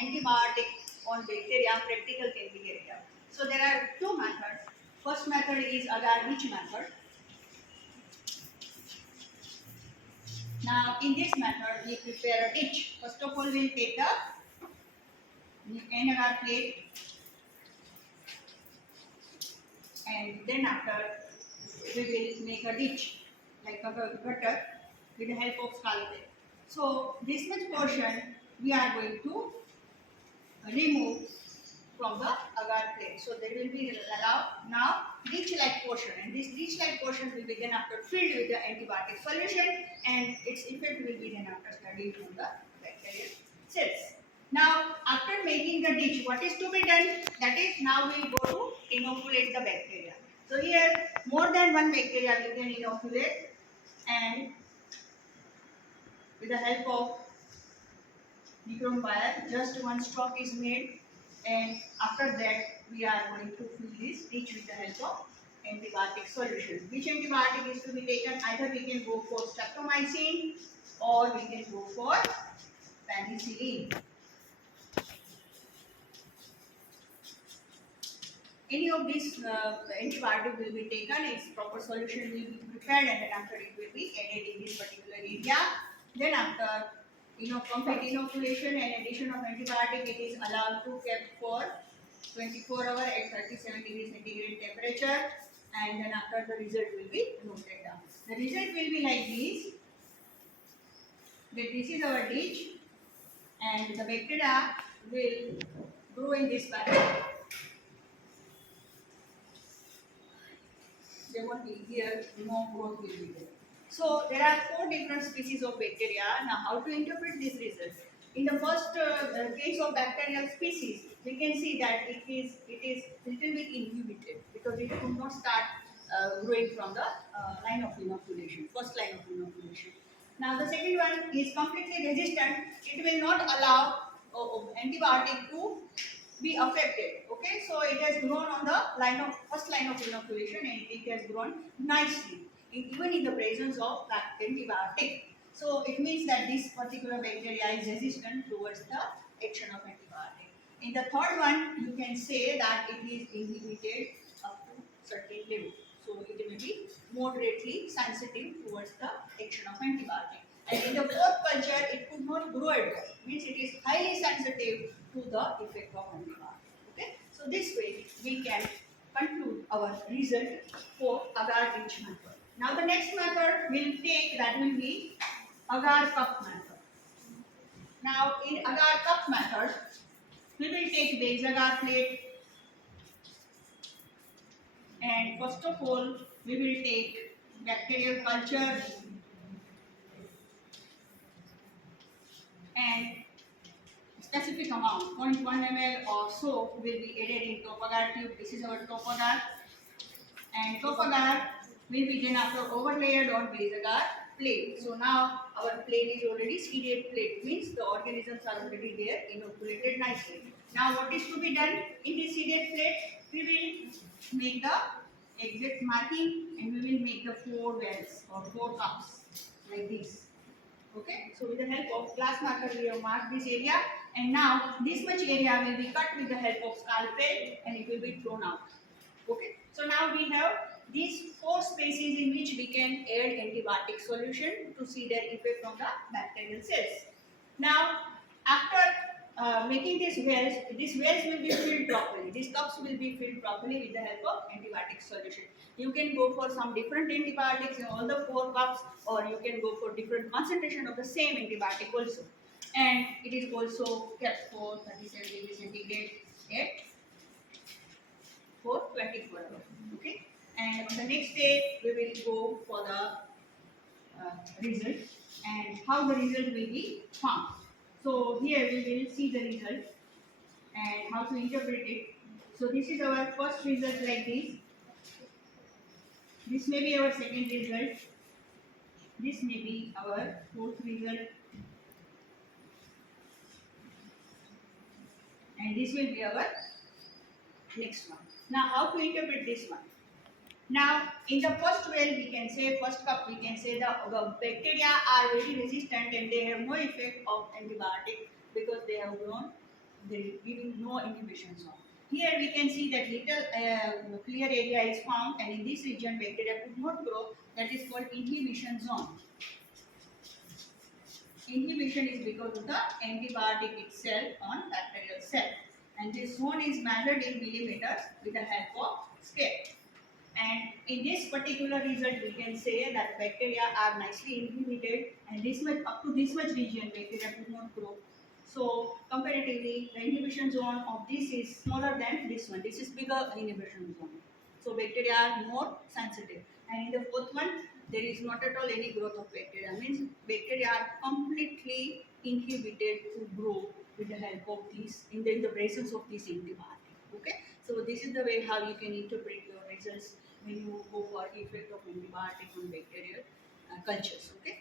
antibiotic on bacteria practical can be carried out. So there are two methods. First method is agar-rich method. Now in this method we prepare a dish. First of all we will take the agar plate, and then after we will make a dish like a gutter with the help of scalpel. So this much portion we are going to remove from the agar plate. So there will be allowed now leech-like portion, and this leech-like portion will be then after filled with the antibiotic solution, and its effect will be then after studied on the bacterial cells. Now after making the dish, what is to be done? That is, now we go to inoculate the bacteria. So here more than one bacteria we can inoculate, and with the help of microbiology, just one stroke is made, and after that we are going to fill this dish with the help of antibiotic solution. Which antibiotic is to be taken? Either we can go for streptomycin or we can go for penicillin. Any of these antibiotic will be taken, its proper solution will be prepared, and then after it will be added in this particular area. Then after complete inoculation and addition of antibiotic, it is allowed to kept for 24 hours at 37 degrees centigrade temperature, and then after the result will be noted down. The result will be like this, that this is our dish, and the bacteria will grow in this pattern. They won't be here, no growth will be there. So there are four different species of bacteria. Now how to interpret this result? In the first case of bacterial species, we can see that it is little bit inhibited because it could not start growing from the line of inoculation, first line of inoculation. Now the second one is completely resistant. It will not allow antibiotic to be affected. Okay, so it has grown on the first line of inoculation, and it has grown nicely even in the presence of antibiotic. So it means that this particular bacteria is resistant towards the action of antibiotic. In the third one, you can say that it is inhibited up to certain level. So it may be moderately sensitive towards the action of antibiotic. And in the fourth culture, it could not grow at all. Means it is highly sensitive to the effect of antibiotic. Okay, so this way we can conclude our result for agar-rich method. Now the next method we'll take, that will be agar-cup method. Now in agar-cup method, we will take base agar plate, and first of all we will take bacterial culture, and specific amount 0.1 ml or so will be added in top agar tube. This is our top agar, and top agar will be then after overlaid on base agar plate. So now our plate is already seeded plate, means the organisms are already there, inoculated nicely. Now what is to be done in this seeded plate? We will make the exact marking, and we will make the 4 wells or 4 cups like this. Okay, so with the help of glass marker we have marked this area, and now this much area will be cut with the help of scalpel, and it will be thrown out. Okay, so now we have these 4 spaces in which we can add antibiotic solution to see their effect on the bacterial cells. Now after making these wells will be filled properly. These cups will be filled properly with the help of antibiotic solution. You can go for some different antibiotics in all the 4 cups, or you can go for different concentration of the same antibiotic also. And it is also kept for 37 degrees centigrade at for 24 hours. Okay, and on the next day we will go for the result and how the result will be found. So here we will see the result and how to interpret it. So this is our first result like this. This may be our second result. This may be our fourth result. And this will be our next one. Now how to interpret this one? Now in the first well we can say, first cup we can say the bacteria are very resistant and they have no effect of antibiotic because they have grown there is giving no inhibition zone. Here we can see that little clear area is found, and in this region bacteria could not grow. That is called inhibition zone. Inhibition is because of the antibiotic itself on bacterial cell, and this zone is measured in millimeters with the help of scale. And in this particular result, we can say that bacteria are nicely inhibited, and this much up to this much region, bacteria could not grow. So comparatively, the inhibition zone of this is smaller than this one. This is bigger inhibition zone. So bacteria are more sensitive. And in the fourth one, there is not at all any growth of bacteria. Means bacteria are completely inhibited to grow with the help of these in the presence of this antibiotic. Okay. So this is the way how you can interpret your results when you go for effect of antibiotic on bacterial cultures. Okay.